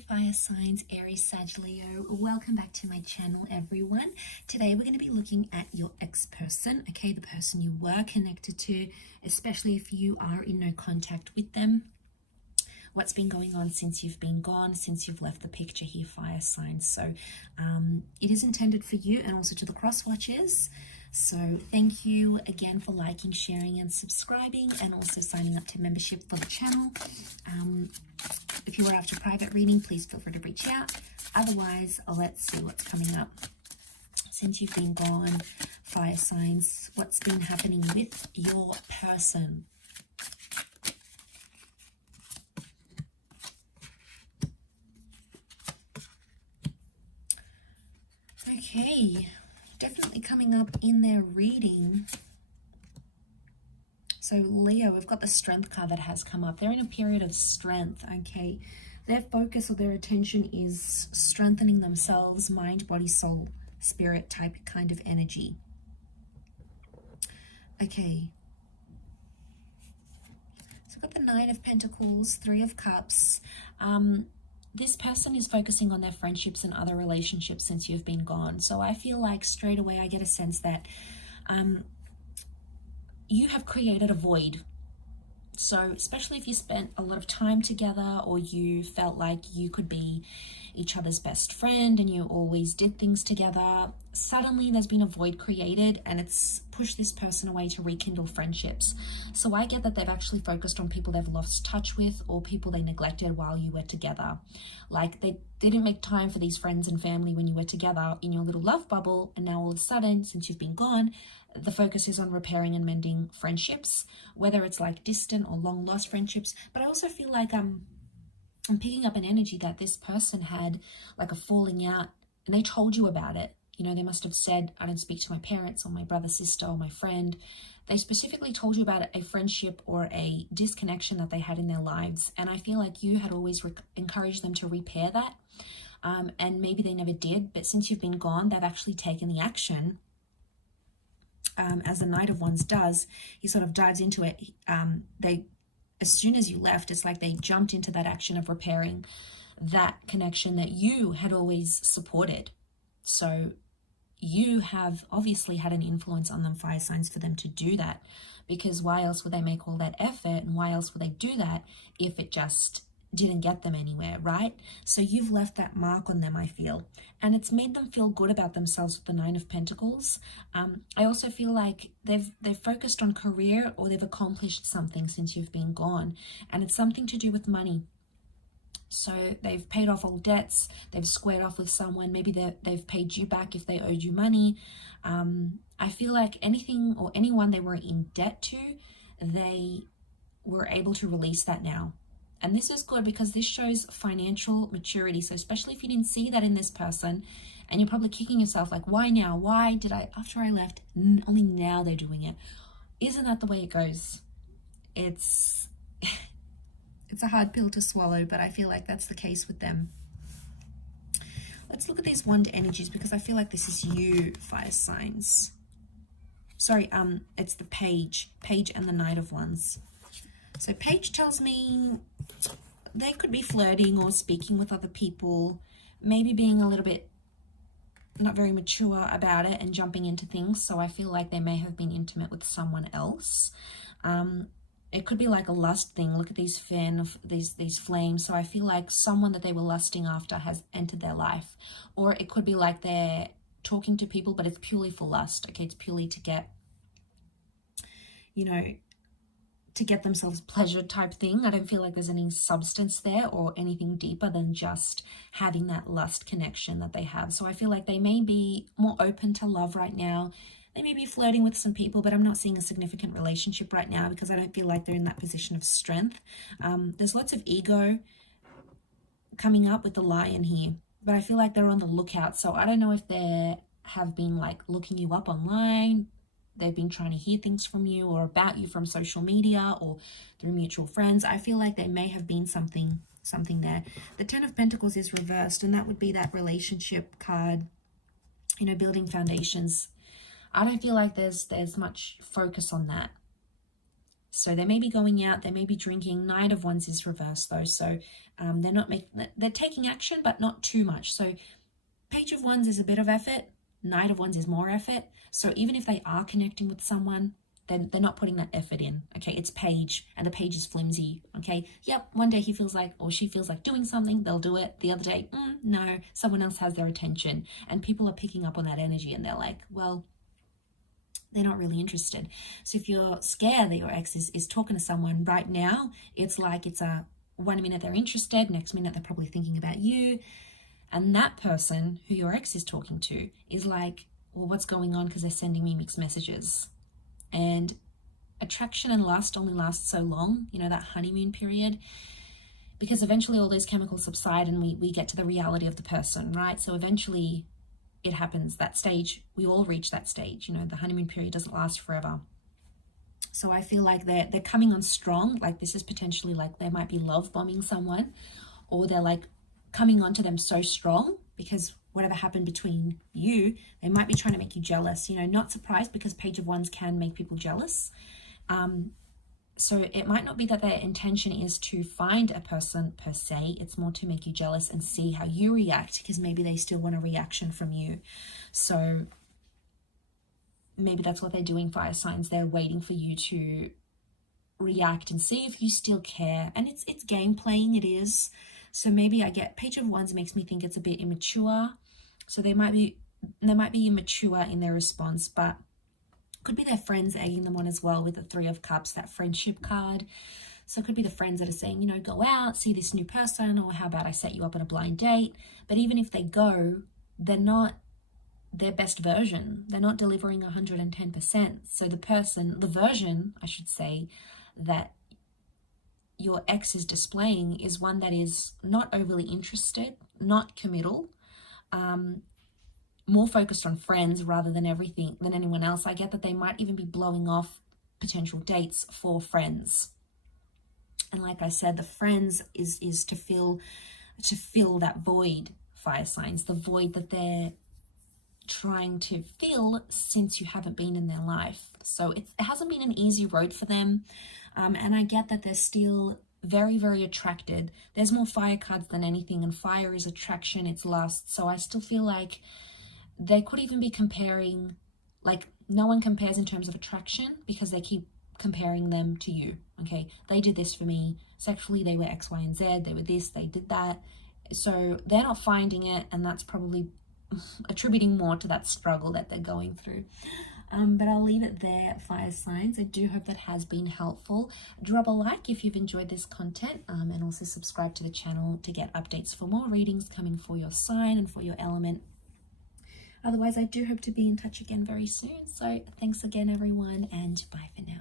fire signs, Aries, Sag, Leo. Welcome back to my channel, everyone. Today we're going to be looking at your ex-person, okay, the person you were connected to, especially if you are in no contact with them. What's been going on since you've been gone, since you've left the picture here, fire signs. So it is intended for you and also to the cross watchers. So thank you again for liking, sharing and subscribing, and also signing up to membership for the channel. If you are after private reading, please feel free to reach out. Otherwise, let's see what's coming up. Since you've been gone, fire signs, what's been happening with your person? Okay, definitely coming up in their reading. So Leo, we've got the Strength card that has come up. They're in a period of strength, okay? Their focus or their attention is strengthening themselves, mind, body, soul, spirit type kind of energy. Okay. So I've got the Nine of Pentacles, Three of Cups. This person is focusing on their friendships and other relationships since you've been gone. So I feel like straight away I get a sense that you have created a void. So especially if you spent a lot of time together, or you felt like you could be each other's best friend and you always did things together, suddenly there's been a void created and it's pushed this person away to rekindle friendships. So I get that they've actually focused on people they've lost touch with, or people they neglected while you were together. Like they didn't make time for these friends and family when you were together in your little love bubble, and now all of a sudden, since you've been gone, the focus is on repairing and mending friendships, whether it's like distant or long lost friendships. But I also feel like I'm picking up an energy that this person had like a falling out and they told you about it. You know, they must have said, I don't speak to my parents or my brother, sister, or my friend. They specifically told you about a friendship or a disconnection that they had in their lives. And I feel like you had always encouraged them to repair that. And maybe they never did, but since you've been gone, they've actually taken the action. As the Knight of Wands does, he sort of dives into it. As soon as you left, it's like they jumped into that action of repairing that connection that you had always supported. So you have obviously had an influence on them, fire signs, for them to do that, because why else would they make all that effort, and why else would they do that if it just didn't get them anywhere, right? So you've left that mark on them, I feel, and it's made them feel good about themselves with the Nine of Pentacles. I also feel like they've focused on career, or they've accomplished something since you've been gone, and it's something to do with money. So they've paid off all debts, they've squared off with someone, maybe they've paid you back if they owed you money. I feel like anything or anyone they were in debt to, they were able to release that now. And this is good because this shows financial maturity. So especially if you didn't see that in this person, and you're probably kicking yourself like, why now? Why did I, after I left, only now they're doing it? Isn't that the way it goes? It's a hard pill to swallow, but I feel like that's the case with them. Let's look at these wand energies, because I feel like this is you, fire signs. Sorry, it's the Page and the Knight of Wands. So Page tells me they could be flirting or speaking with other people, maybe being a little bit not very mature about it and jumping into things. So I feel like they may have been intimate with someone else. It could be like a lust thing. Look at these these flames. So I feel like someone that they were lusting after has entered their life. Or it could be like they're talking to people, but it's purely for lust. Okay, it's purely to get, you know, to get themselves pleasure type thing. I don't feel like there's any substance there or anything deeper than just having that lust connection that they have. So I feel like they may be more open to love right now. They may be flirting with some people, but I'm not seeing a significant relationship right now because I don't feel like they're in that position of strength. There's lots of ego coming up with the Lion here, but I feel like they're on the lookout. So I don't know if they have been like looking you up online. They've been trying to hear things from you or about you from social media or through mutual friends. I feel like they may have been something there. The Ten of Pentacles is reversed, and that would be that relationship card, you know, building foundations. I don't feel like there's much focus on that. So they may be going out, they may be drinking. Knight of Wands is reversed though, so they're taking action, but not too much. So Page of Wands is a bit of effort, Knight of Wands is more effort. So even if they are connecting with someone, then they're not putting that effort in. Okay, it's Page, and the Page is flimsy. Okay, yep, one day he feels like, or she feels like doing something, they'll do it. The other day, no, someone else has their attention, and people are picking up on that energy, and they're like, well, they're not really interested. So if you're scared that your ex is talking to someone right now, it's like it's a 1 minute they're interested, next minute they're probably thinking about you. And that person who your ex is talking to is like, well, what's going on? Because they're sending me mixed messages. And attraction and lust only lasts so long, you know, that honeymoon period, because eventually all those chemicals subside and we get to the reality of the person, right? So eventually it happens, that stage, we all reach that stage, you know, the honeymoon period doesn't last forever. So I feel like they're coming on strong. Like this is potentially like they might be love bombing someone, or they're like coming onto them so strong because whatever happened between you, they might be trying to make you jealous. You know, not surprised, because Page of Wands can make people jealous. So it might not be that their intention is to find a person per se. It's more to make you jealous and see how you react, because maybe they still want a reaction from you. So maybe that's what they're doing, fire signs. They're waiting for you to react and see if you still care. And it's game playing, it is. So maybe I get Page of Wands makes me think it's a bit immature. So they might be immature in their response, but could be their friends egging them on as well with the Three of Cups, that friendship card. So it could be the friends that are saying, you know, go out, see this new person, or how about I set you up on a blind date. But even if they go, they're not their best version. They're not delivering 110%. So the version, I should say, that your ex is displaying is one that is not overly interested, not committal, more focused on friends rather than anyone else. I get that they might even be blowing off potential dates for friends. And like I said, the friends is to fill that void, fire signs, the void that they're trying to fill since you haven't been in their life. So it hasn't been an easy road for them. And I get that they're still very, very attracted. There's more fire cards than anything, and fire is attraction, it's lust. So I still feel like they could even be comparing, like no one compares in terms of attraction because they keep comparing them to you. Okay, they did this for me sexually, they were X, Y, and Z, they were this, they did that. So they're not finding it, and that's probably attributing more to that struggle that they're going through. But I'll leave it there, fire signs. I do hope that has been helpful. Drop a like if you've enjoyed this content, and also subscribe to the channel to get updates for more readings coming for your sign and for your element. Otherwise, I do hope to be in touch again very soon. So thanks again, everyone, and bye for now.